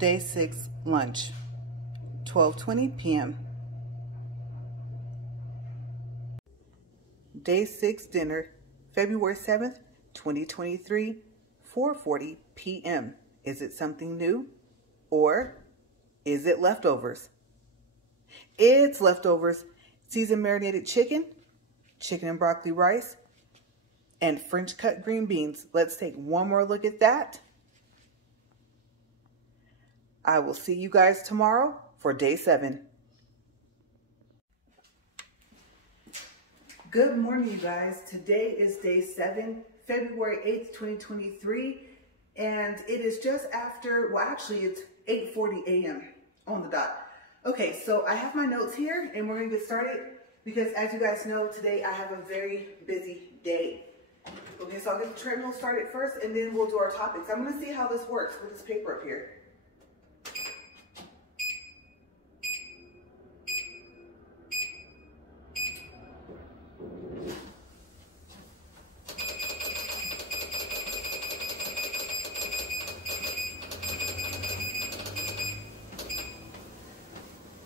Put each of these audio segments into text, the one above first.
Day 6 lunch, 12:20 p.m. Day 6 dinner, February 7th, 2023, 4:40 p.m. Is it something new or is it leftovers? It's leftovers. Seasoned marinated chicken, chicken and broccoli rice, and French cut green beans. Let's take one more look at that. I will see you guys tomorrow for day 7. Good morning, you guys. Today is day 7, February 8th, 2023, and it is just after, well, actually it's 8:40 a.m. on the dot. Okay, so I have my notes here and we're gonna get started because as you guys know, today I have a very busy day. Okay, so I'll get the treadmill started first and then we'll do our topics. I'm gonna see how this works with this paper up here.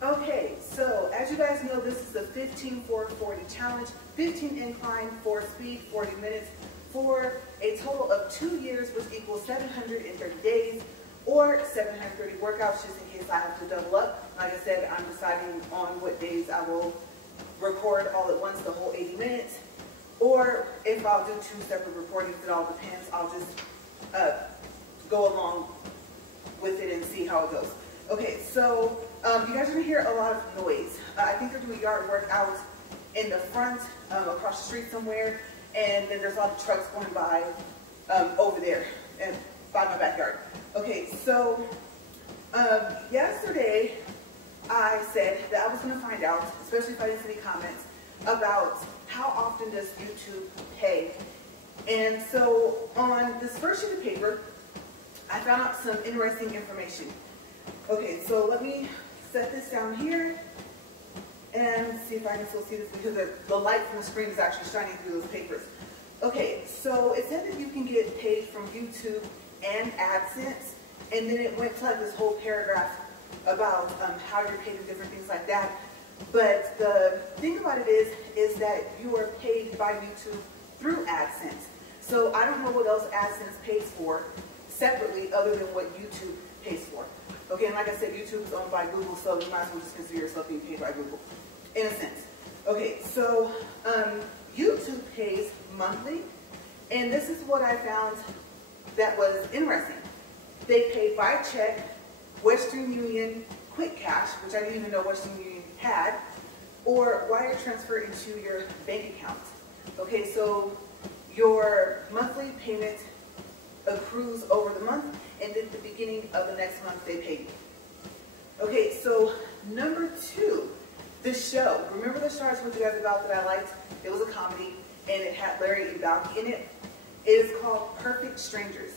Okay, so as you guys know, this is the 15-4-40 challenge, 15 incline, 4 speed, 40 minutes, for a total of 2 years, which equals 730 days, or 730 workouts, just in case I have to double up. Like I said, I'm deciding on what days I will record all at once, the whole 80 minutes, or if I'll do 2 separate recordings, it all depends. I'll just go along with it and see how it goes. Okay, so you guys are gonna hear a lot of noise. I think they're doing yard work out in the front, across the street somewhere, and then there's a lot of trucks going by over there and by my backyard. Okay, so yesterday I said that I was gonna find out, especially if I didn't see any comments, about how often does YouTube pay. And so on this first sheet of paper, I found out some interesting information. Okay, so let me set this down here and see if I can still see this because the light from the screen is actually shining through those papers. Okay, so it said that you can get paid from YouTube and AdSense, and then it went to like this whole paragraph about how you're paid and different things like that. But the thing about it is that you are paid by YouTube through AdSense. So I don't know what else AdSense pays for separately other than what YouTube pays for. Okay, and like I said, YouTube is owned by Google, so you might as well just consider yourself being paid by Google, in a sense. Okay, so YouTube pays monthly, and this is what I found that was interesting. They pay by check, Western Union, Quick Cash, which I didn't even know Western Union had, or wire transfer into your bank account. Okay, so your monthly payment accrues over the month, and at the beginning of the next month they pay you. Okay, so number 2, the show. Remember the show I told you guys about that I liked? It was a comedy, and it had Larry and Balky in it. It is called Perfect Strangers.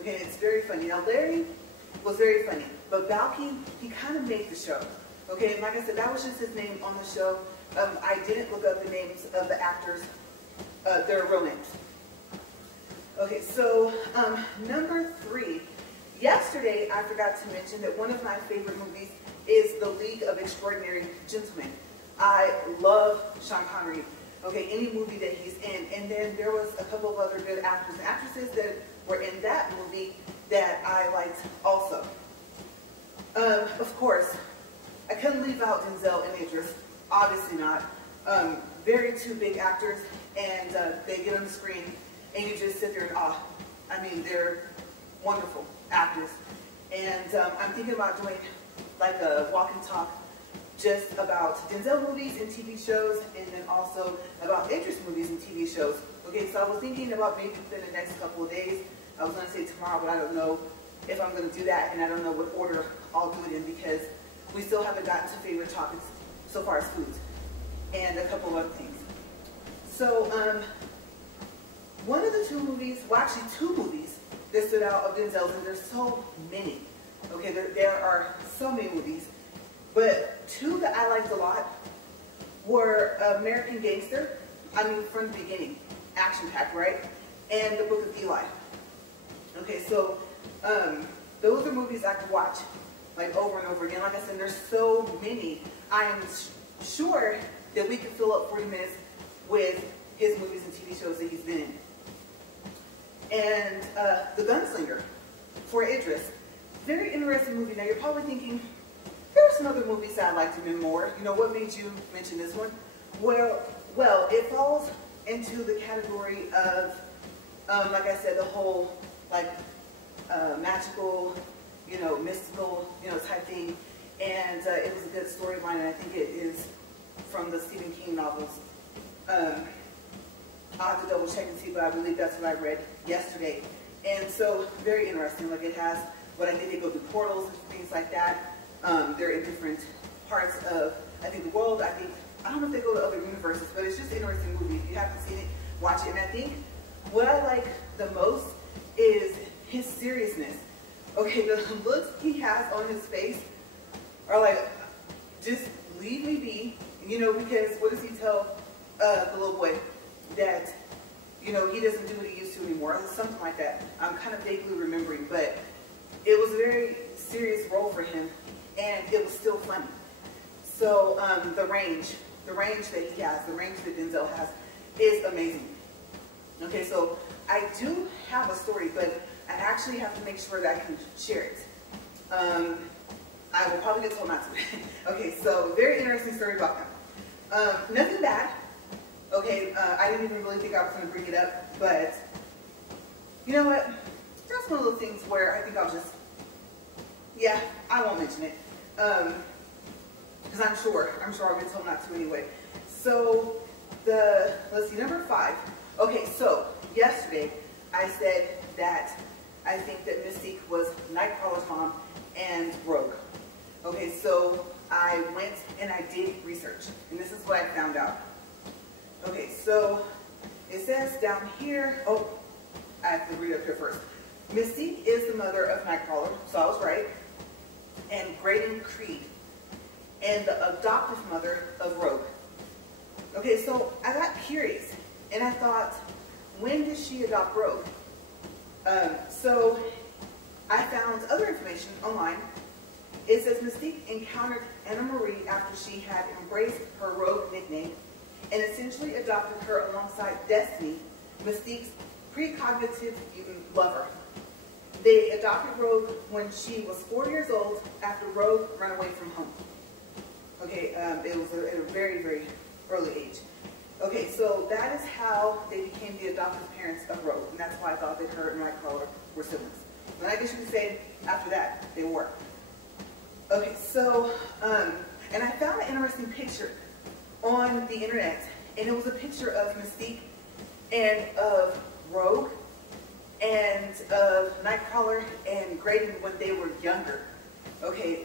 Okay, it's very funny. Now Larry was very funny, but Balky, he kind of made the show. Okay, and like I said, that was just his name on the show. I didn't look up the names of the actors, their real names. Okay, so number 3. Yesterday, I forgot to mention that one of my favorite movies is The League of Extraordinary Gentlemen. I love Sean Connery. Okay, any movie that he's in. And then there was a couple of other good actors and actresses that were in that movie that I liked also. Of course, I couldn't leave out Denzel and Idris. Obviously not. Very 2 big actors, and they get on the screen and you just sit there in awe. I mean, they're wonderful actors. And I'm thinking about doing like a walk and talk just about Denzel movies and TV shows, and then also about Idris movies and TV shows. Okay, so I was thinking about maybe within the next couple of days. I was gonna say tomorrow, but I don't know if I'm gonna do that, and I don't know what order I'll do it in because we still haven't gotten to favorite topics so far as foods and a couple of other things. So, one of the 2 movies, well actually 2 movies that stood out of Denzel's, and there's so many. Okay, there are so many movies, but 2 that I liked a lot were American Gangster, I mean from the beginning, action-packed, right? And The Book of Eli. Okay, so those are movies I could watch like over and over again. Like I said, there's so many. I am sure that we could fill up 40 minutes with his movies and TV shows that he's been in. And The Gunslinger for Idris. Very interesting movie. Now you're probably thinking, there are some other movies that I liked him in more. You know, what made you mention this one? Well, it falls into the category of, like I said, the whole like magical, you know, mystical, you know, type thing. And it was a good storyline, and I think it is from the Stephen King novels. I'll have to double check and see, but I believe that's what I read yesterday. And so, very interesting. Like, it has what I think they go through portals and things like that. They're in different parts of, I think, the world. I don't know if they go to other universes, but it's just an interesting movie. If you haven't seen it, watch it. And I think what I like the most is his seriousness. Okay, the looks he has on his face are like, just leave me be. You know, because what does he tell the little boy? That, you know, he doesn't do what he used to anymore. Something like that. I'm kind of vaguely remembering, but it was a very serious role for him, and it was still funny. So the range that he has, the range that Denzel has, is amazing. Okay, so I do have a story, but I actually have to make sure that I can share it. I will probably get told not to. Okay, so very interesting story about him. Nothing bad. Okay, I didn't even really think I was going to bring it up, but you know what? That's one of those things where I think I'll just, yeah, I won't mention it. Because I'm sure I'll get told not to anyway. So, let's see, number 5. Okay, so yesterday I said that I think that Mystique was Nightcrawler's mom and Rogue. Okay, so I went and I did research, and this is what I found out. Okay, so it says down here, oh, I have to read up here first. Mystique is the mother of Nightcrawler, so I was right, and Graydon Creed, and the adoptive mother of Rogue. Okay, so I got curious, and I thought, when did she adopt Rogue? So I found other information online. It says Mystique encountered Anna Marie after she had embraced her Rogue nickname and essentially adopted her alongside Destiny, Mystique's precognitive mutant lover. They adopted Rogue when she was 4 years old after Rogue ran away from home. Okay, it was at a very, very early age. Okay, so that is how they became the adoptive parents of Rogue, and that's why I thought that her and Nightcrawler were siblings. And I guess you could say after that, they were. Okay, so, and I found an interesting picture on the internet, and it was a picture of Mystique and of Rogue and of Nightcrawler and Graydon when they were younger. Okay,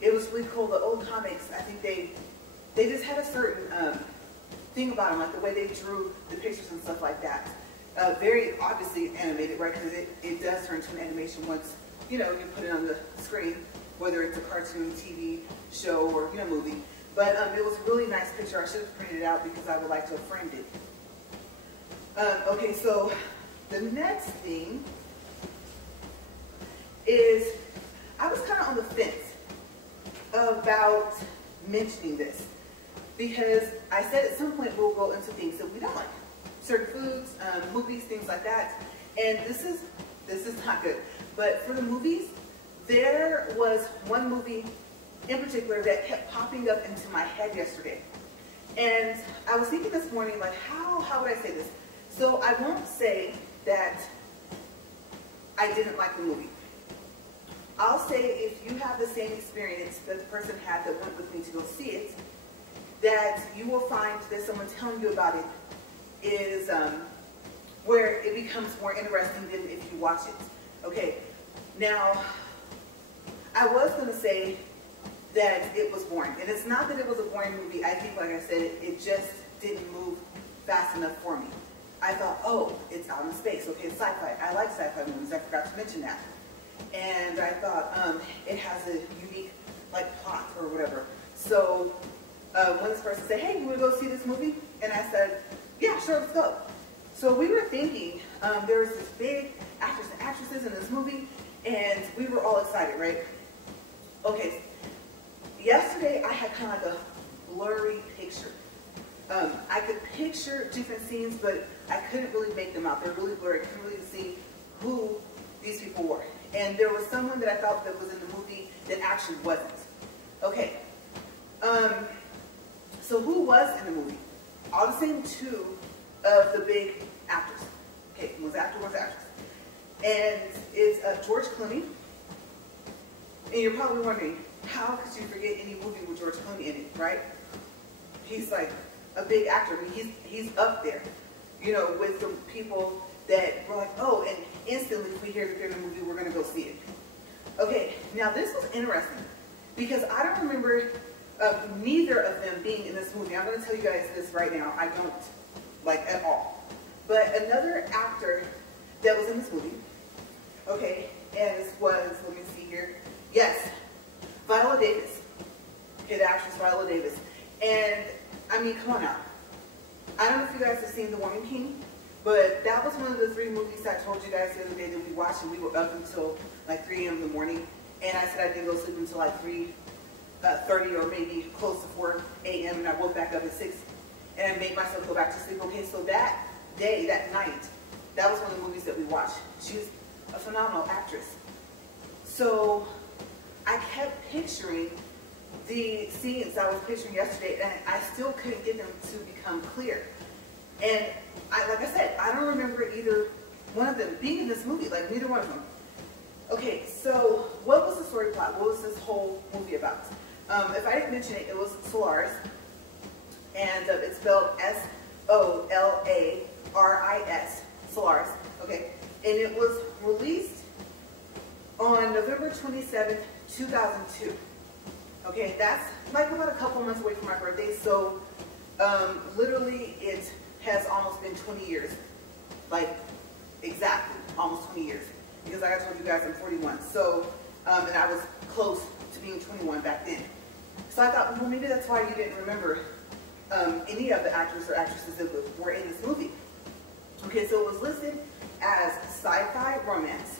it was really cool. The old comics, I think they just had a certain thing about them, like the way they drew the pictures and stuff like that. Very obviously animated, right? Because it does turn to an animation once, you know, you put it on the screen, whether it's a cartoon, TV show, or, you know, movie. But it was a really nice picture. I should have printed it out because I would like to have framed it. Okay, so the next thing is, I was kind of on the fence about mentioning this because I said at some point we'll go into things that we don't like. Certain foods, movies, things like that. And this is not good. But for the movies, there was one movie in particular that kept popping up into my head yesterday. And I was thinking this morning, like, how would I say this? So I won't say that I didn't like the movie. I'll say if you have the same experience that the person had that went with me to go see it, that you will find that someone telling you about it is where it becomes more interesting than if you watch it. Okay, now, I was going to say that it was boring. And it's not that it was a boring movie. I think, like I said, it just didn't move fast enough for me. I thought, oh, it's out in space. Okay, it's sci-fi. I like sci-fi movies. I forgot to mention that. And I thought, it has a unique, like, plot or whatever. So, when this person said, hey, you want to go see this movie? And I said, yeah, sure, let's go. So we were thinking, there was this big actors and actresses in this movie, And we were all excited, right? Okay, yesterday I had kind of like a blurry picture. I could picture different scenes, but I couldn't really make them out. They're really blurry. I couldn't really see who these people were. And there was someone that I thought that was in the movie that actually wasn't. Okay, so who was in the movie? All the same two of the big actors. Okay, one's actor, one's actress. And it's George Clooney. And you're probably wondering, how could you forget any movie with George Clooney in it, right? He's like a big actor. I mean, he's up there, you know, with the people that were like, oh, and instantly if we hear that they're in a movie, we're going to go see it. Okay, now this was interesting because I don't remember neither of them being in this movie. I'm going to tell you guys this right now. I don't, like, at all. But another actor that was in this movie, okay, was, let me see here, yes, Viola Davis. Okay, the actress Viola Davis. And, I mean, come on now. I don't know if you guys have seen The Woman King, but that was one of the 3 movies I told you guys the other day that we watched, and we were up until like 3 a.m. in the morning. And I said I didn't go sleep until like 3:30 or maybe close to 4 a.m. and I woke back up at 6 and I made myself go back to sleep. Okay, so that day, that night, that was one of the movies that we watched. She's a phenomenal actress. So I kept picturing the scenes I was picturing yesterday, and I still couldn't get them to become clear. And like I said, I don't remember either one of them being in this movie, like neither one of them. Okay, so what was the story plot? What was this whole movie about? If I didn't mention it, it was Solaris, and it's spelled S-O-L-A-R-I-S, Solaris, okay? And it was released on November 27th, 2002. Okay, that's like about a couple months away from my birthday, so literally it has almost been 20 years. Like, exactly, almost 20 years. Because like I told you guys, I'm 41. So, and I was close to being 21 back then. So I thought, well, maybe that's why you didn't remember any of the actors or actresses that were in this movie. Okay, so it was listed as sci-fi romance.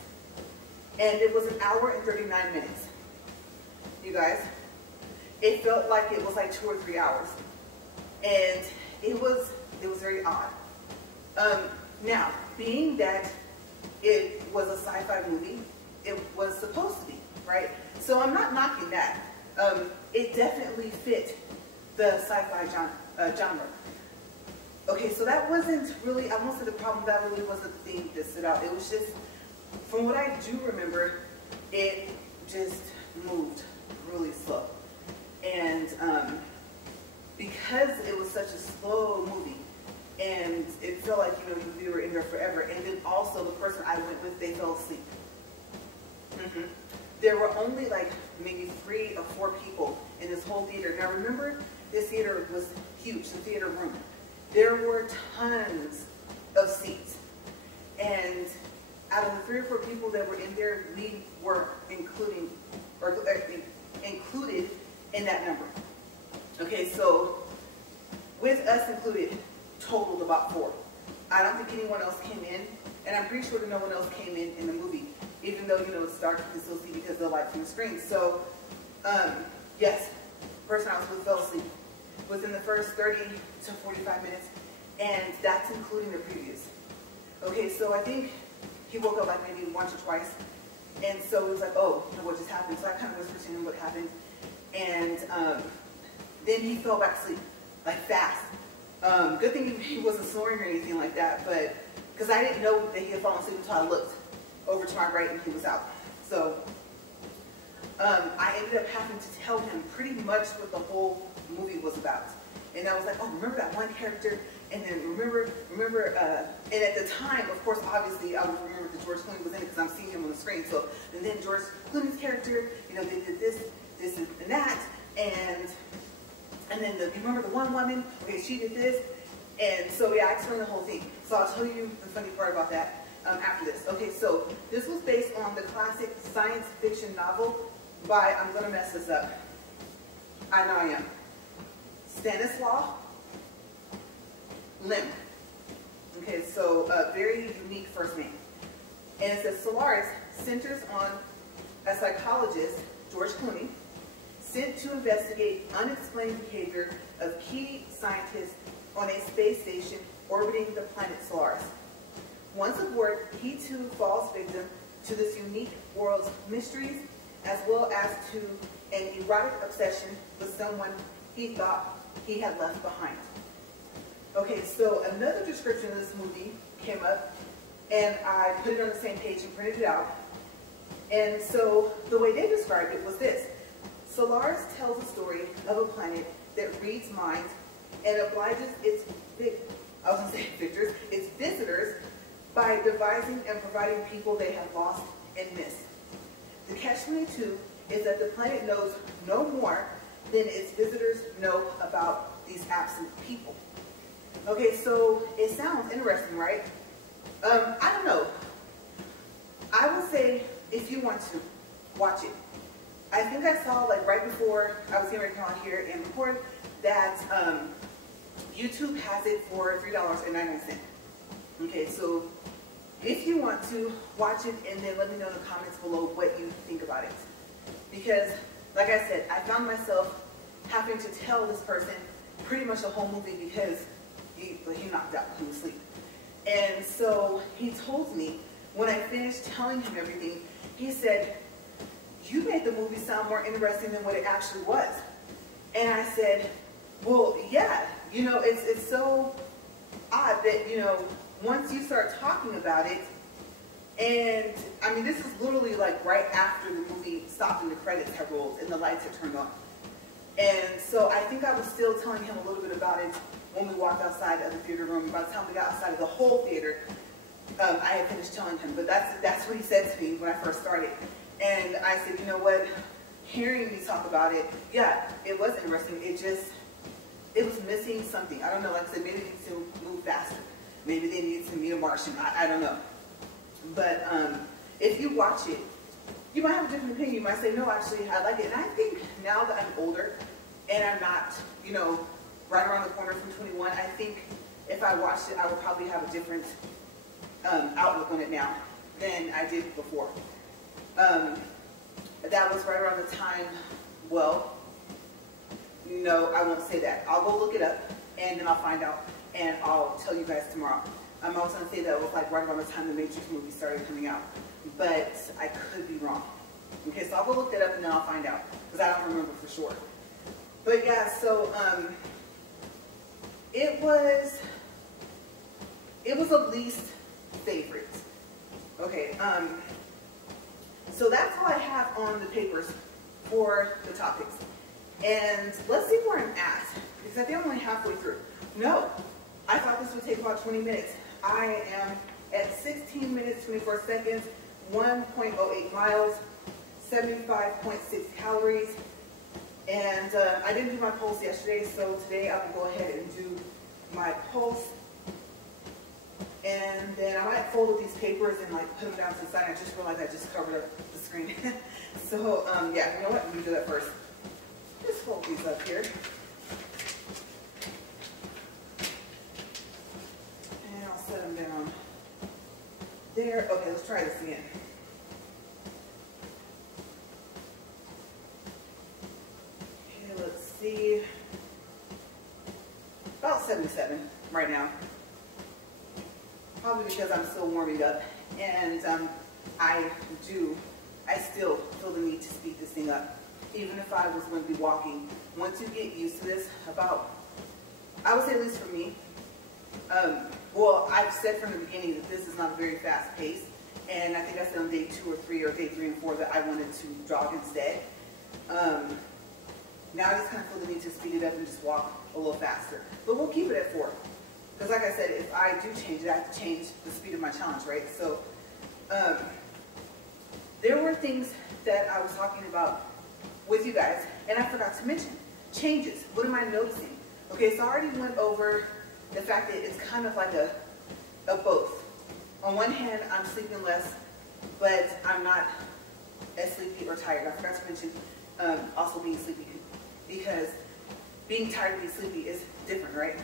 And it was 1 hour and 39 minutes. You guys, it felt like it was like 2 or 3 hours. And it was very odd. Now, being that it was a sci-fi movie, it was supposed to be, right? So I'm not knocking that. It definitely fit the sci-fi genre. Okay, so that wasn't really, I won't say the problem, that really wasn't the thing that stood out. It was just, from what I do remember, it just moved really slow. And because it was such a slow movie, and it felt like, you know, we were in there forever, and then also the person I went with, they fell asleep. There were only like maybe 3 or 4 people in this whole theater. Now remember, this theater was huge, the theater room. There were tons of seats. And out of the 3 or 4 people that were in there, we were included in that number. Okay, so with us included, totaled about 4. I don't think anyone else came in, and I'm pretty sure that no one else came in the movie, even though, you know, it's dark, you can still see because of the light from the screen. So, yes, the person I was with fell asleep within the first 30 to 45 minutes, and that's including the previews. Okay, so I think he woke up like maybe once or twice, and so it was like, oh, you know, what just happened? So I kind of whispered to him what happened, and then he fell back asleep, like fast. Good thing he wasn't snoring or anything like that, but because I didn't know that he had fallen asleep until I looked over to my right and he was out. So I ended up having to tell him pretty much what the whole movie was about. And I was like, oh, remember that one character? And then remember, and at the time, of course, obviously, I would remember that George Clooney was in it because I'm seeing him on the screen. So, and then George Clooney's character, you know, they did this, and that, and then you remember the one woman, okay, she did this, and so yeah, I explained the whole thing. So I'll tell you the funny part about that after this. Okay, so this was based on the classic science fiction novel by, I'm going to mess this up, I know I am, Stanislaw Lem. Okay, so a very unique first name. And it says Solaris centers on a psychologist, George Clooney, sent to investigate unexplained behavior of key scientists on a space station orbiting the planet LaRae's. Once aboard, he too falls victim to this unique world's mysteries, as well as to an erotic obsession with someone he thought he had left behind. Okay, so another description of this movie came up, and I put it on the same page and printed it out. And so the way they described it was this. LaRae's tells a story of a planet that reads minds and obliges its visitors by devising and providing people they have lost and missed. The catch-22 is that the planet knows no more than its visitors know about these absent people. Okay, so it sounds interesting, right? I don't know. I would say if you want to, watch it. I think I saw, like, right before I was getting ready to come on here and record that YouTube has it for $3.99. Okay, so if you want to, watch it and then let me know in the comments below what you think about it. Because, like I said, I found myself having to tell this person pretty much the whole movie because he knocked out, he was asleep. And so he told me, when I finished telling him everything, he said, "You made the movie sound more interesting than what it actually was." And I said, well, yeah, you know, it's so odd that, you know, once you start talking about it, and I mean, this is literally like right after the movie stopped and the credits had rolled and the lights had turned on. And so I think I was still telling him a little bit about it when we walked outside of the theater room. By the time we got outside of the whole theater, I had finished telling him. But that's what he said to me when I first started. And I said, you know what, hearing me talk about it, yeah, it was interesting. It was missing something. I don't know, like I said, maybe it needs to move faster. Maybe they need to meet a Martian. I don't know. But if you watch it, you might have a different opinion. You might say, no, actually, I like it. And I think now that I'm older and I'm not, you know, right around the corner from 21, I think if I watched it, I would probably have a different outlook on it now than I did before. That was right around the time, well, no, I won't say that. I'll go look it up, and then I'll find out, and I'll tell you guys tomorrow. I was going to say that it was like right around the time the Matrix movie started coming out, but I could be wrong. Okay, so I'll go look that up, and then I'll find out, because I don't remember for sure. But yeah, so it was a least favorite. Okay, so that's all I have on the papers for the topics. And let's see where I'm at, because I think I'm only halfway through. No, I thought this would take about 20 minutes. I am at 16 minutes, 24 seconds, 1.08 miles, 75.6 calories. And I didn't do my pulse yesterday, so today I will go ahead and do my pulse. And then I might fold up these papers and like put them down to the side. I just realized I just covered up the screen. So yeah, you know what? Let me do that first. Just fold these up here. And I'll set them down there. Okay, let's try this again. Okay, let's see. About 77 right now. Probably because I'm still warming up, and I still feel the need to speed this thing up. Even if I was going to be walking, once you get used to this, I would say at least for me, well, I've said from the beginning that this is not a very fast pace, and I think I said on day 2 or 3 or day 3 and 4 that I wanted to jog instead. Now I just kind of feel the need to speed it up and just walk a little faster. But we'll keep it at 4. Because like I said, if I do change it, I have to change the speed of my challenge, right? So there were things that I was talking about with you guys, and I forgot to mention. Changes. What am I noticing? Okay, so I already went over the fact that it's kind of like a both. On one hand, I'm sleeping less, but I'm not as sleepy or tired. I forgot to mention also being sleepy, because being tired and being sleepy is different, right?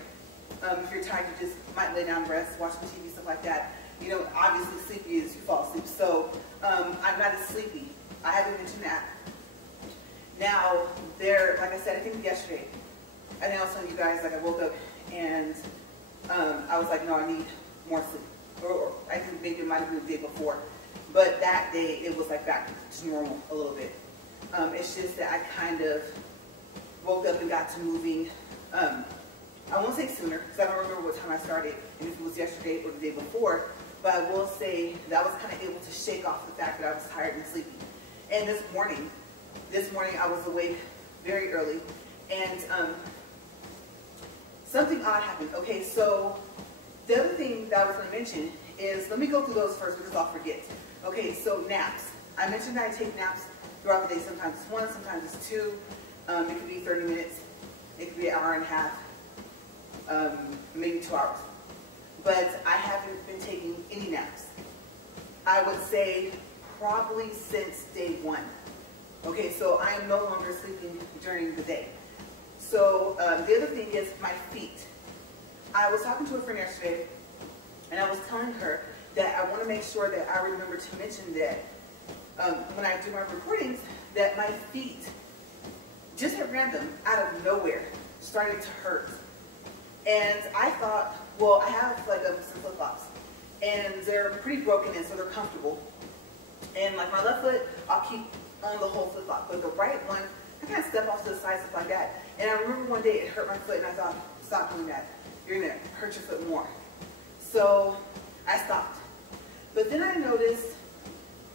If you're tired, you just might lay down, rest, watch some TV, stuff like that. you know, obviously sleepy is you fall asleep. So I'm not as sleepy. I haven't mentioned that. Now, like I said, I think yesterday, I think I was telling you guys, like I woke up and I was like, no, I need more sleep. Or I think maybe it might have been the day before. But that day, it was like back to normal a little bit. It's just that I kind of woke up and got to moving. I won't say sooner, because I don't remember what time I started, and if it was yesterday or the day before, but I will say that I was kind of able to shake off the fact that I was tired and sleepy. And this morning I was awake very early, and something odd happened. Okay, so the other thing that I was going to mention is, let me go through those first because I'll forget. Okay, so naps. I mentioned that I take naps throughout the day. Sometimes it's 1, sometimes it's 2. It could be 30 minutes. It could be an hour and a half, maybe 2 hours. But I haven't been taking any naps. I would say probably since day 1. Okay, so I am no longer sleeping during the day. So the other thing is my feet. I was talking to a friend yesterday, and I was telling her that I want to make sure that I remember to mention that when I do my recordings, that my feet, just at random, out of nowhere, started to hurt. And I thought, well, I have like some flip-flops, and they're pretty broken in, so they're comfortable. And like my left foot, I'll keep on the whole flip-flop, but the right one, I kind of step off to the side, stuff like that. And I remember one day it hurt my foot, and I thought, stop doing that. You're gonna hurt your foot more. So I stopped. But then I noticed,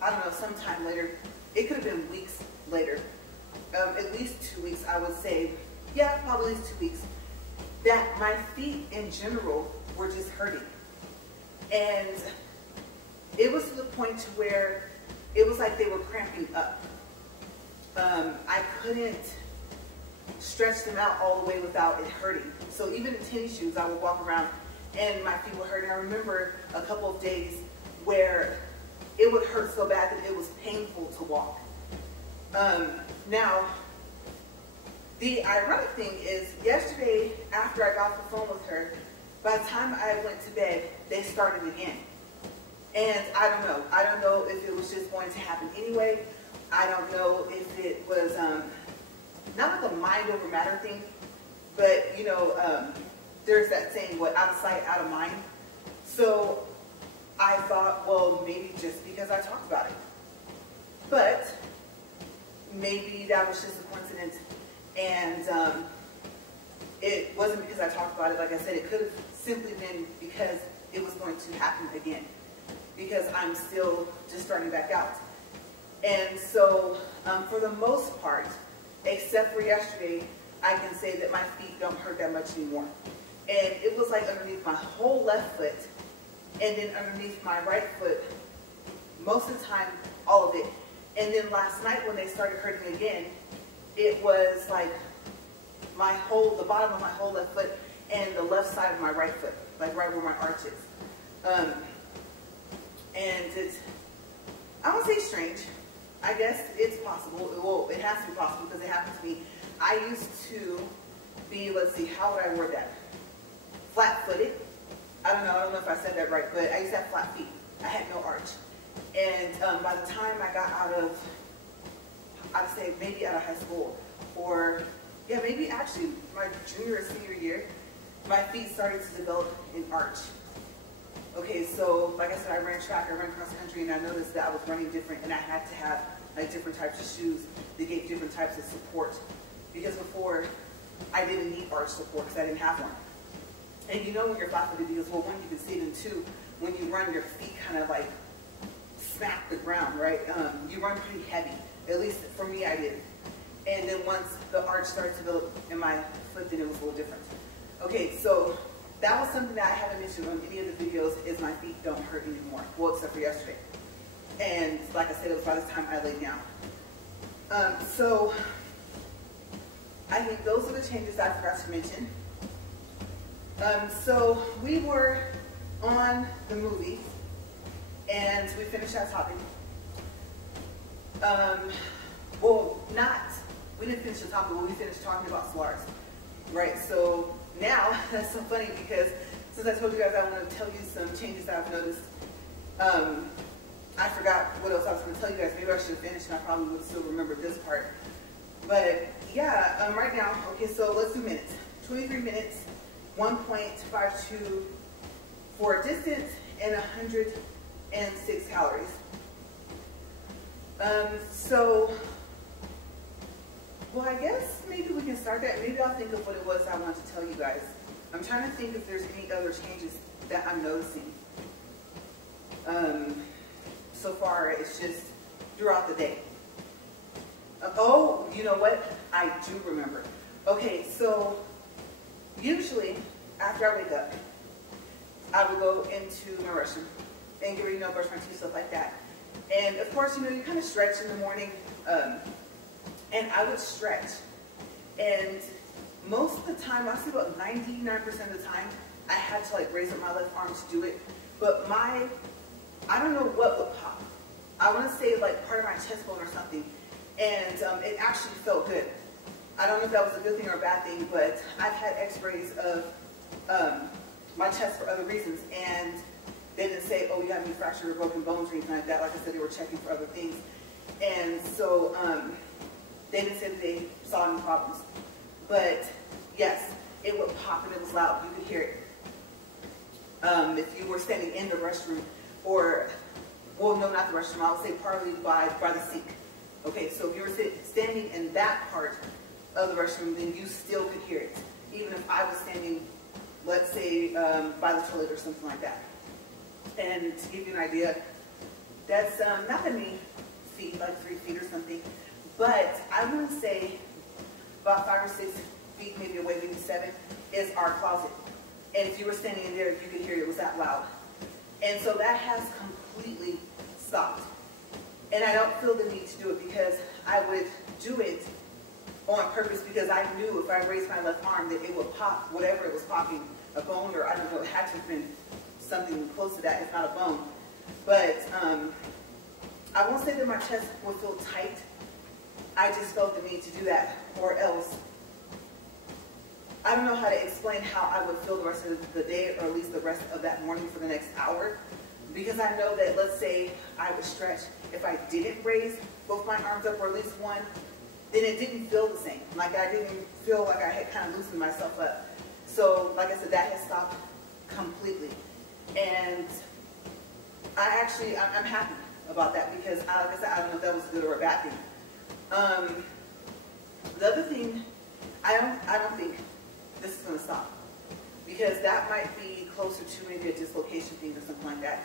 I don't know, sometime later, it could have been weeks later, at least 2 weeks, I would say, yeah, probably at least 2 weeks, that my feet in general were just hurting. And it was to the point to where it was like they were cramping up. I couldn't stretch them out all the way without it hurting. So even in tennis shoes, I would walk around and my feet would hurt. And I remember a couple of days where it would hurt so bad that it was painful to walk. Now, the ironic thing is, yesterday after I got off the phone with her, by the time I went to bed, they started again. And I don't know. I don't know if it was just going to happen anyway. I don't know if it was not like a mind over matter thing, but you know, there's that saying, what, out of sight, out of mind. So I thought, well, maybe just because I talked about it. But maybe that was just a coincidence, and it wasn't because I talked about it. Like I said, it could have simply been because it was going to happen again, because I'm still just starting back out. And so for the most part, except for yesterday, I can say that my feet don't hurt that much anymore. And it was like underneath my whole left foot, and then underneath my right foot, most of the time, all of it. And then last night when they started hurting again, it was like the bottom of my whole left foot and the left side of my right foot, like right where my arch is. And it's, I won't say strange. I guess it's possible. Well, it has to be possible because it happened to me. I used to be, let's see, how would I word that? Flat-footed. I don't know if I said that right, but I used to have flat feet. I had no arch. And by the time I got out of, I'd say maybe out of high school, or yeah, maybe actually my junior or senior year, my feet started to develop an arch. Okay, so like I said, I ran track, I ran cross country, and I noticed that I was running different, and I had to have like different types of shoes that gave different types of support. Because before, I didn't need arch support because I didn't have one. And you know when you're flat-footed, because well, one, you can see it, and two, when you run, your feet kind of like smack the ground, right? You run pretty heavy. At least for me, I did. And then once the arch started to develop in my foot, then it was a little different. Okay, so that was something that I haven't mentioned on any of the videos, is my feet don't hurt anymore. Well, except for yesterday. And like I said, it was by the time I laid down. So I think those are the changes I forgot to mention. So we were on the movie, and we finished our topic. Well, we didn't finish the topic, but we finished talking about LaRae's, right? So now, that's so funny because since I told you guys I want to tell you some changes that I've noticed I forgot what else I was going to tell you guys. Maybe I should have finished and I probably would still remember this part. But yeah, right now, okay, so let's do minutes. 23 minutes, 1.52 for distance, and 106 calories. Well, I guess maybe we can start that. Maybe I'll think of what it was I wanted to tell you guys. I'm trying to think if there's any other changes that I'm noticing. So far, it's just throughout the day. Oh, you know what? I do remember. Okay, so usually after I wake up, I would go into my restroom and get ready, brush my teeth, stuff like that. And of course, you kind of stretch in the morning. And I would stretch. And most of the time, I say about 99% of the time, I had to like raise up my left arm to do it. But I don't know what would pop. I want to say like part of my chest bone or something. And it actually felt good. I don't know if that was a good thing or a bad thing, but I've had x-rays of my chest for other reasons. And they didn't say, oh, you have any fractured or broken bones or anything like that. Like I said, they were checking for other things. And so they didn't say that they saw any problems. But yes, it would pop and it was loud. You could hear it. If you were standing in the restroom or, well, no, not the restroom. I would say partly by the sink. Okay, so if you were standing in that part of the restroom, then you still could hear it. Even if I was standing, let's say, by the toilet or something like that. And to give you an idea, that's not that many feet, like 3 feet or something. But I want to say about 5 or 6 feet, maybe away, maybe 7, is our closet. And if you were standing in there, you could hear it was that loud. And so that has completely stopped. And I don't feel the need to do it because I would do it on purpose because I knew if I raised my left arm that it would pop whatever it was popping, a bone or I don't know, it had to have been something close to that, if not a bone. But I won't say that my chest would feel tight. I just felt the need to do that, or else I don't know how to explain how I would feel the rest of the day, or at least the rest of that morning for the next hour. Because I know that, let's say I would stretch, if I didn't raise both my arms up, or at least one, then it didn't feel the same. Like I didn't feel like I had kind of loosened myself up. So, like I said, that has stopped completely. And I'm happy about that because, like I said, I don't know if that was good or a bad thing. The other thing, I don't think this is going to stop because that might be closer to maybe a dislocation thing or something like that.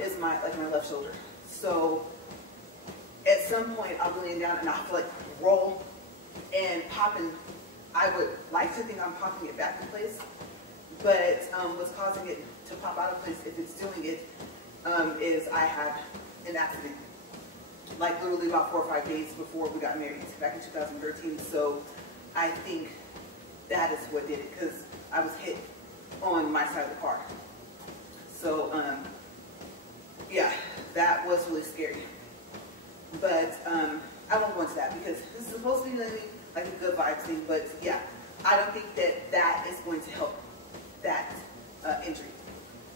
Is my left shoulder. So at some point I'll be laying down and I'll have to like roll and pop, and I would like to think I'm popping it back in place, but what's causing it to pop out of place, if it's doing it, is I had an accident. Like literally about 4 or 5 days before we got married, back in 2013. So I think that is what did it, because I was hit on my side of the car. So yeah, that was really scary. But I won't go into that because this is supposed to be like a good vibes thing. But yeah, I don't think that that is going to help that injury.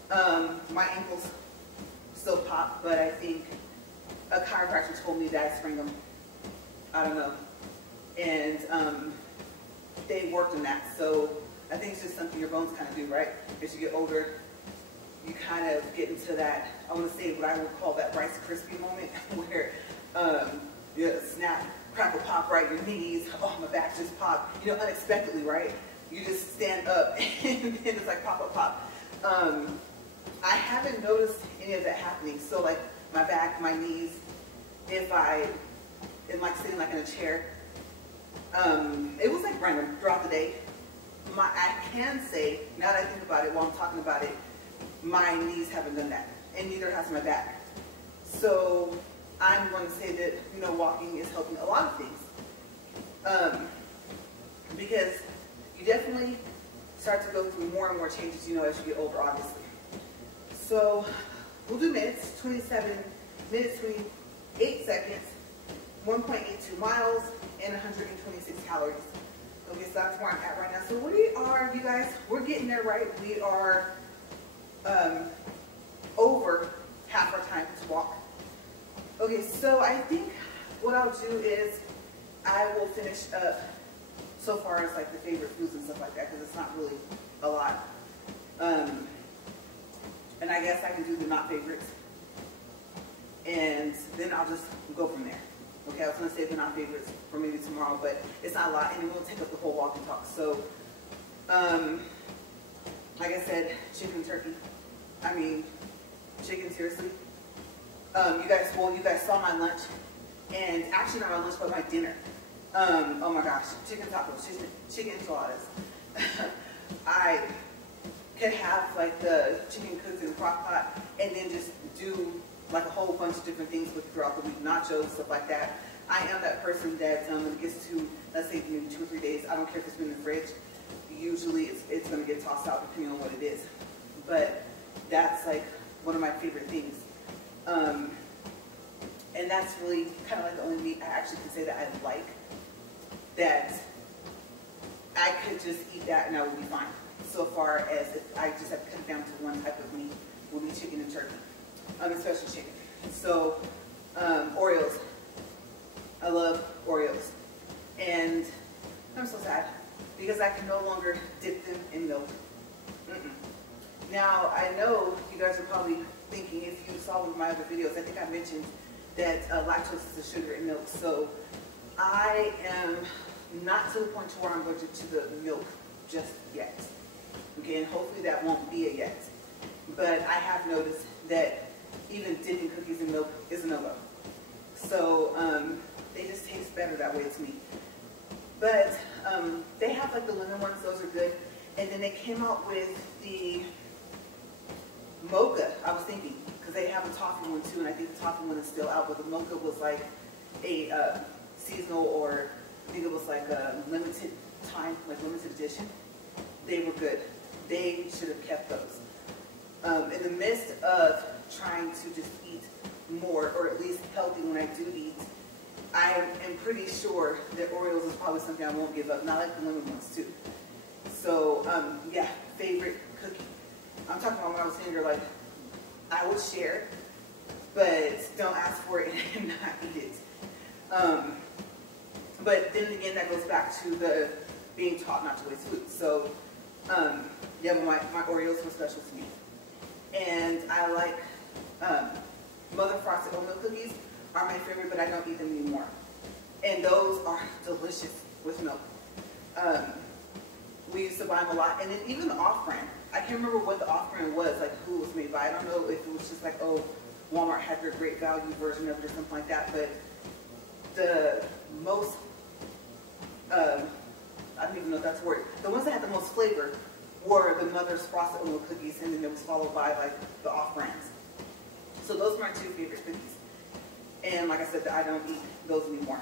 My ankles still pop, but I think a chiropractor told me that I sprained them. I don't know. And they worked on that. So I think it's just something your bones kind of do, right? As you get older, you kind of get into that, I want to say what I would call that Rice Krispie moment where you snap, crackle, pop, right? Your knees, oh, my back just popped, unexpectedly, right? You just stand up and then it's like pop, pop, pop. I haven't noticed any of that happening. So like my back, my knees, if I am like sitting like in a chair, it was like random throughout the day. I can say, now that I think about it while I'm talking about it, my knees haven't done that, and neither has my back. So I'm going to say that, walking is helping a lot of things. Because you definitely start to go through more and more changes, as you get older, obviously. So we'll do minutes, 27 minutes, 28 seconds, 1.82 miles, and 126 calories. Okay, so that's where I'm at right now. So we are, you guys, we're getting there, right? We are over half our time to walk. Okay, so I think what I'll do is I will finish up so far as like the favorite foods and stuff like that, because it's not really a lot. And I guess I can do the not favorites, and then I'll just go from there. Okay, I was gonna save the not favorites for maybe tomorrow, but it's not a lot, and it won't take up the whole walk and talk. So, like I said, chicken, turkey. I mean, chicken, seriously. You guys saw my lunch, and actually not my lunch, but my dinner. Oh my gosh, chicken tacos, chicken enchiladas. I could have like the chicken cooked in a crock pot, and then just do like a whole bunch of different things with throughout the week, nachos, stuff like that. I am that person that when it gets to, let's say maybe 2 or 3 days, I don't care if it's been in the fridge, usually it's going to get tossed out depending on what it is. But that's like one of my favorite things. And that's really kind of like the only meat I actually can say that I like, that I could just eat that and I would be fine. So far as if I just have to cut down to one type of meat, will be chicken and turkey, especially chicken. So Oreos, I love Oreos, and I'm so sad because I can no longer dip them in milk. Now I know you guys are probably thinking, if you saw one of my other videos, I think I mentioned that lactose is a sugar in milk. So I am not to the point to where I'm allergic to the milk just yet. Okay, and hopefully that won't be a yet. But I have noticed that even dipping cookies in milk is a no-go. So they just taste better that way to me. But they have like the lemon ones, those are good. And then they came out with the mocha, I was thinking, because they have a toffee one too, and I think the toffee one is still out, but the mocha was like a seasonal, or I think it was like a limited time, like limited edition. They were good. They should have kept those. In the midst of trying to just eat more, or at least healthy when I do eat, I am pretty sure that Oreos is probably something I won't give up, not like the lemon ones too. So yeah, favorite cookie. I'm talking about when I was younger, like I would share, but don't ask for it and not eat it. But then again, that goes back to the being taught not to waste food. So yeah, my Oreos were special to me. And I like Mother Frosted oatmeal cookies are my favorite, but I don't eat them anymore. And those are delicious with milk. We used to buy them a lot, and then even the off-brand. I can't remember what the off-brand was, like who it was made by. I don't know if it was just like, oh, Walmart had their great value version of it or something like that, but the most, I don't even know if that's a word, the ones that had the most flavor were the Mother's Frosted Oatmeal cookies, and then it was followed by like the off-brands. So those are my two favorite cookies. And like I said, I don't eat those anymore.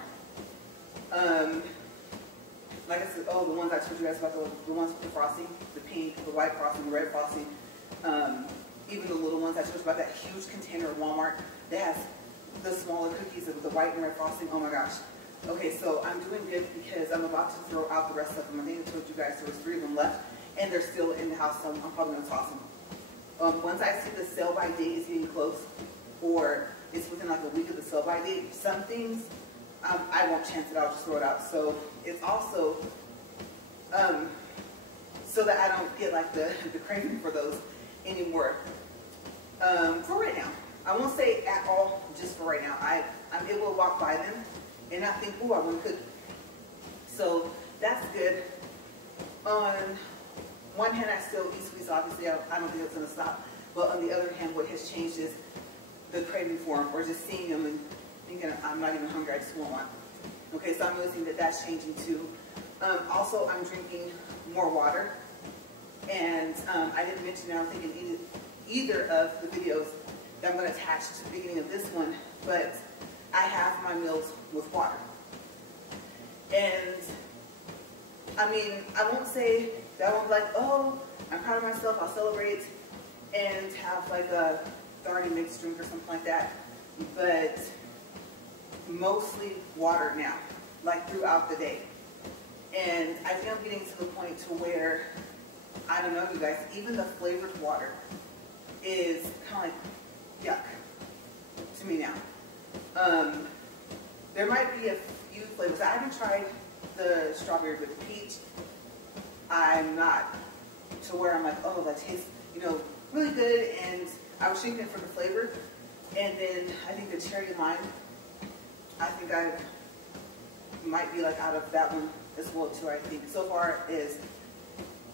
Like I said, oh, the ones I told you guys about, the ones with the frosting, the pink, the white frosting, the red frosting, even the little ones I told you about, that huge container at Walmart that has the smaller cookies with the white and red frosting. Oh my gosh. Okay, so I'm doing good because I'm about to throw out the rest of them. I think I told you guys there was 3 of them left, and they're still in the house, so I'm probably going to toss them. Once I see the sell-by date is getting close, or it's within like a week of the sell-by date, some things I won't chance it, I'll just throw it out. So it's also so that I don't get like the craving for those anymore. For right now, I won't say at all, just for right now. I'm able to walk by them and not think, ooh, I want a cookie. So that's good. On one hand, I still eat sweets, obviously. I don't think it's going to stop. But on the other hand, what has changed is the craving for them, or just seeing them and thinking, I'm not even hungry, I just want one. Okay, so I'm noticing that that's changing too. Also, I'm drinking more water. And I didn't mention, I don't think in either of the videos that I'm going to attach to the beginning of this one, but I have my meals with water. And I mean, I won't say that I won't be like, oh, I'm proud of myself, I'll celebrate and have like a 30 mixed drink or something like that, but mostly water now, like throughout the day. And I think I'm getting to the point to where, I don't know you guys, even the flavored water is kind of like yuck. to me now. There might be a few flavors. I haven't tried the strawberry with the peach. I'm not to where I'm like, oh, that tastes, you know, really good. And I was drinking it for the flavor. And then I think the cherry lime, I think I might be like out of that one as well too. I think so far is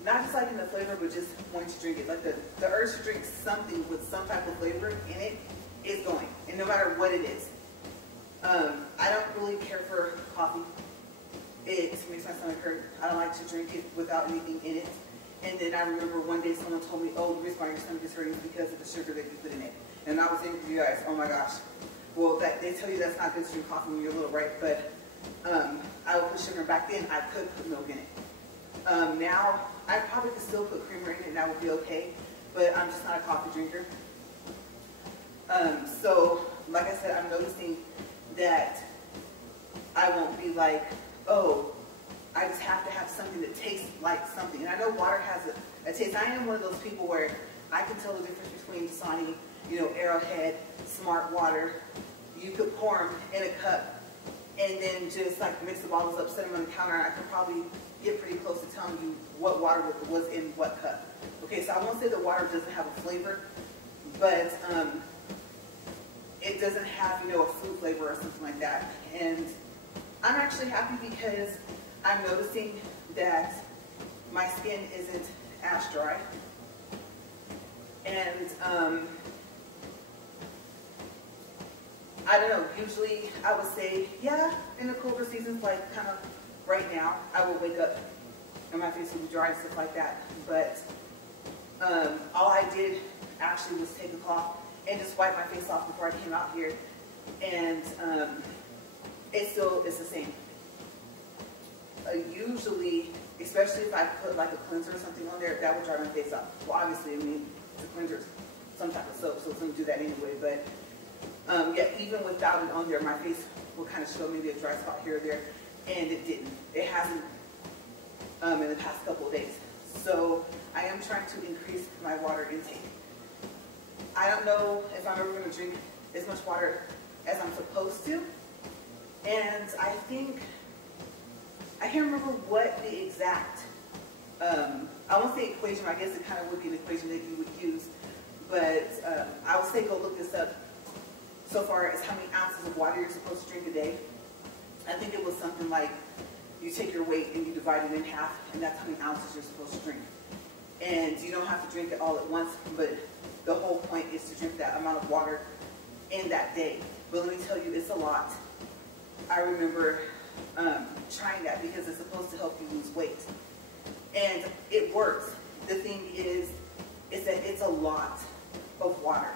not just liking the flavor, but just wanting to drink it. Like the urge to drink something with some type of flavor in it is going, and no matter what it is. I don't really care for coffee. It makes my stomach hurt. I don't like to drink it without anything in it. And then I remember one day someone told me, oh, the reason why your stomach is hurting is because of the sugar that you put in it. And I was thinking to you guys, oh my gosh. Well, they tell you that's not good to drink coffee when you're little, right? But I would put sugar. Back then, I could put milk in it. Now, I probably could still put creamer in it and that would be okay. But I'm just not a coffee drinker. So, like I said, I'm noticing that I won't be like, oh, I just have to have something that tastes like something. And I know water has a taste. I am one of those people where I can tell the difference between Dasani, you know, Arrowhead, Smart Water. You could pour them in a cup and then just like mix the bottles up, set them on the counter, and I could probably get pretty close to telling you what water was in what cup. Okay, so I won't say the water doesn't have a flavor, but it doesn't have, you know, a food flavor or something like that. And I'm actually happy because I'm noticing that my skin isn't as dry. And I don't know, usually I would say, yeah, in the colder seasons, like kind of right now, I will wake up and my face will be dry and stuff like that. But all I did actually was take a cloth and just wipe my face off before I came out here. And it's the same. Usually, especially if I put like a cleanser or something on there, that would dry my face off. Well, obviously, I mean, it's a cleanser, some type of soap, so it's going to do that anyway. But yeah, even without it on there, my face will kind of show maybe a dry spot here or there, and it didn't. It hasn't in the past couple of days. So I am trying to increase my water intake. I don't know if I'm ever going to drink as much water as I'm supposed to. And I think, I can't remember what the exact, I won't say equation, I guess it kind of would be an equation that you would use. But I would say go look this up so far as how many ounces of water you're supposed to drink a day. I think it was something like you take your weight and you divide it in half, and that's how many ounces you're supposed to drink. And you don't have to drink it all at once, but the whole point is to drink that amount of water in that day. But let me tell you, it's a lot. I remember trying that because it's supposed to help you lose weight. And it works. The thing is that it's a lot of water.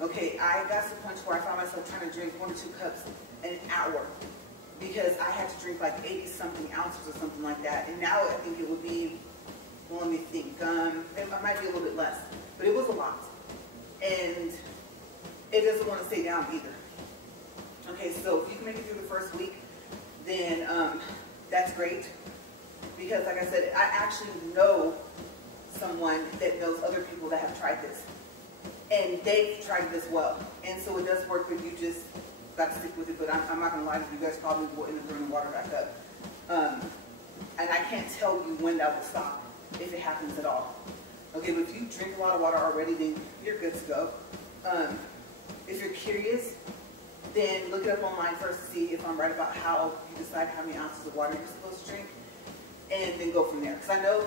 Okay, I got to the point where I found myself trying to drink 1 or 2 cups in an hour because I had to drink like 80-something ounces or something like that. And now I think it would be, well, let me think, it might be a little bit less, but it was a lot. And it doesn't want to stay down either. Okay, so if you can make it through the first week, then that's great. Because like I said, I actually know someone that knows other people that have tried this. And they've tried it as well. And so it does work, but you just got to stick with it. But I'm not going to lie to you, you guys probably will end up throwing the water back up. And I can't tell you when that will stop, if it happens at all. Okay, but if you drink a lot of water already, then you're good to go. If you're curious, then look it up online first to see if I'm right about how you decide how many ounces of water you're supposed to drink, and then go from there. Because I know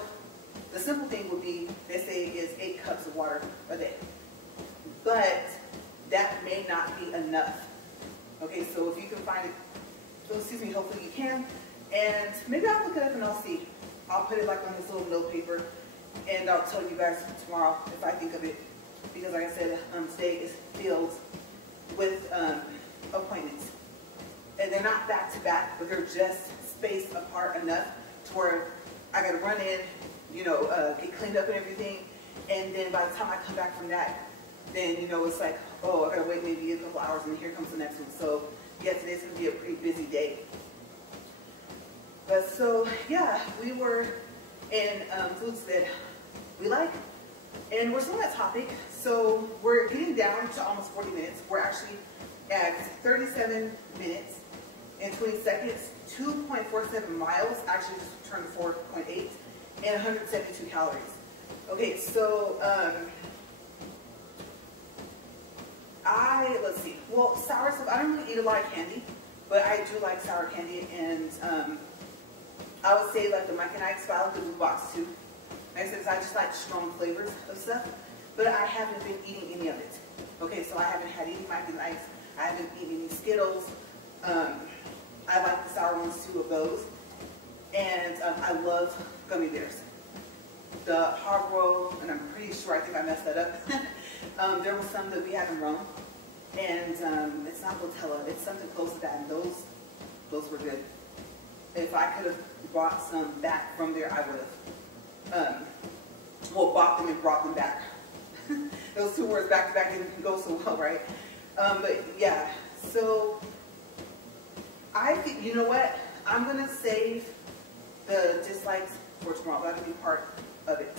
the simple thing would be, they say, is 8 cups of water a day. But that may not be enough. Okay, so if you can find it, so excuse me, hopefully you can. And maybe I'll look it up and I'll see. I'll put it like on this little note paper, and I'll tell you guys tomorrow if I think of it. Because like I said, today is filled with appointments. And they're not back to back, but they're just spaced apart enough to where I gotta run in, you know, get cleaned up and everything. And then by the time I come back from that, then, you know, it's like, oh, I gotta wait maybe a couple hours and here comes the next one. So yeah, today's gonna be a pretty busy day. But so, yeah, we were in foods that we like, and we're still on that topic. So we're getting down to almost 40 minutes. We're actually at 37 minutes and 20 seconds, 2.47 miles, actually just turned 4.8, and 172 calories. Okay, so let's see. Well, sour stuff, I don't really eat a lot of candy, but I do like sour candy, and I would say like the Mike and Ike's, but I like the blue box too. Like I said, I just like strong flavors of stuff, but I haven't been eating any of it. Okay, so I haven't had any Mike and Ike's, I haven't eaten any Skittles. I like the sour ones too of those, and I love gummy bears. The hog roll, and I'm pretty sure, I think I messed that up. There was some that we have in Rome, and it's not Nutella, it's something close to that, and those were good. If I could have brought some back from there, I would have. Well, bought them and brought them back. Those two words back to back didn't go so well, right? But yeah, so I think, you know what? I'm going to save the dislikes for tomorrow. That'll be part of it.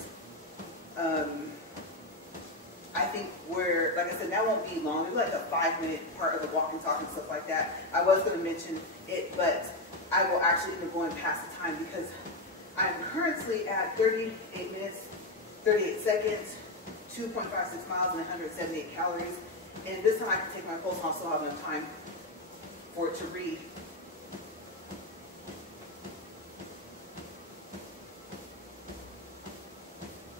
I think like I said, that won't be long. It'll be like a 5-minute part of the walk and talk and stuff like that. I was going to mention it, but I will actually end up going past the time because I'm currently at 38 minutes, 38 seconds, 2.56 miles, and 178 calories. And this time I can take my pulse and I'll still have enough time for it to read.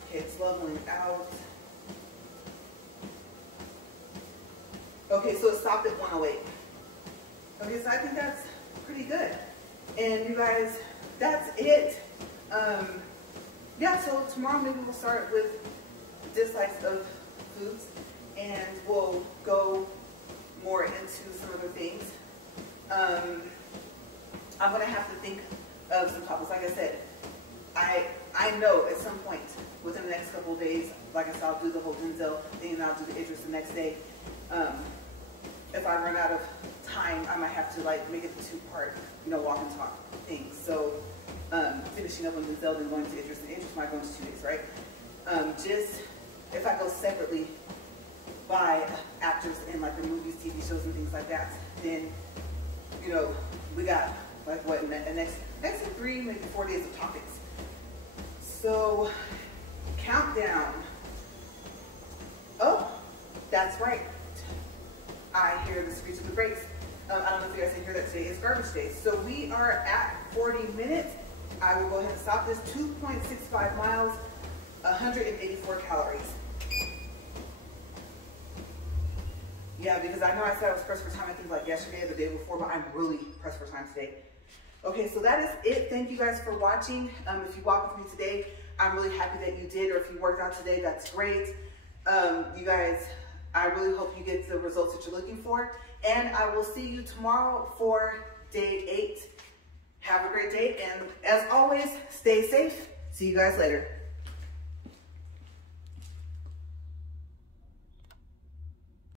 Okay, it's leveling out. Okay, so it stopped at 108. Okay, so I think that's pretty good. And you guys, that's it. Yeah, so tomorrow maybe we'll start with dislikes of foods, and we'll go more into some other things. I'm going to have to think of some topics. Like I said, I know at some point within the next couple of days, like I said, I'll do the whole Denzel thing and I'll do the Idris the next day. If I run out of time, I might have to like make it a 2-part, walk and talk thing. So finishing up on Denzel, then going to Idris, and Idris might go into 2 days, right? Just if I go separately by actors in like the movies, TV shows, and things like that, then we got like what in the next 3, maybe 4 days of topics. So countdown. Oh, that's right. I hear the screech of the brakes. I don't know if you guys can hear that today. It's garbage day. So we are at 40 minutes. I will go ahead and stop this. 2.65 miles, 184 calories. Yeah, because I know I said I was pressed for time, I think like yesterday or the day before, but I'm really pressed for time today. Okay, so that is it. Thank you guys for watching. If you walked with me today, I'm really happy that you did, or if you worked out today, that's great. You guys, I really hope you get the results that you're looking for. And I will see you tomorrow for day 8. Have a great day. And as always, stay safe. See you guys later.